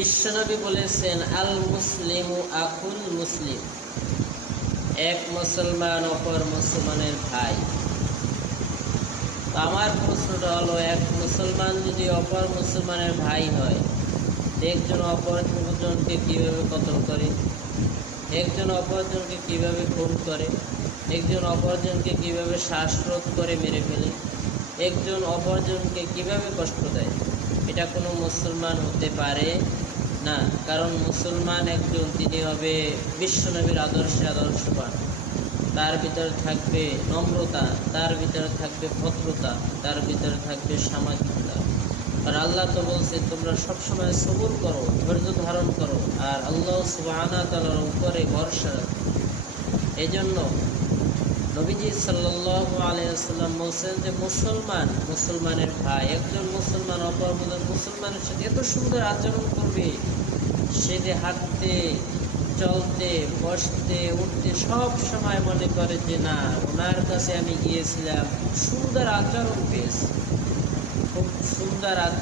বিশ্বনবী বলেছেন আল মুসলিম আকুল মুসলিম। এক মুসলমান অপর মুসলমানের ভাই। আমার প্রশ্নটা হলো, এক মুসলমান যদি অপর মুসলমানের ভাই হয়, একজন অপরজনকে কীভাবে কতল করে? একজন অপরজনকে কীভাবে খুন করে? একজন অপরজনকে কীভাবে শ্বাসরোধ করে মেরে ফেলে? একজন অপরজনকে কীভাবে কষ্ট দেয়? এটা কোনো মুসলমান হতে পারে না, কারণ মুসলমান একজন, তিনি হবে বিশ্বনবীর আদর্শে আদর্শবান। তার ভিতরে থাকবে নম্রতা, তার ভিতরে থাকবে ভদ্রতা, তার ভিতরে থাকবে সামাজিকতা। আর আল্লাহ তো বলছে, তোমরা সবসময় সবুর করো, ধৈর্য ধারণ করো, আর আল্লাহ সুবাহানা তালার উপরে ভরসা রাখো। এই জন্য নবীজি সাল্লাহ আলিয়াল্লাম বলছেন যে মুসলমান, মুসলমানের ভাই, একজন মুসলমান, অপর মুসলমানের সাথে এত সুন্দর আচরণ করবে। সে যে হাঁটতে, চলতে, বসতে, উঠতে সব সময় মনে করে যে না, ওনার কাছে আমি গিয়েছিলাম। সুন্দর আচরণ পেয়েছি। খুব সুন্দর আচরণ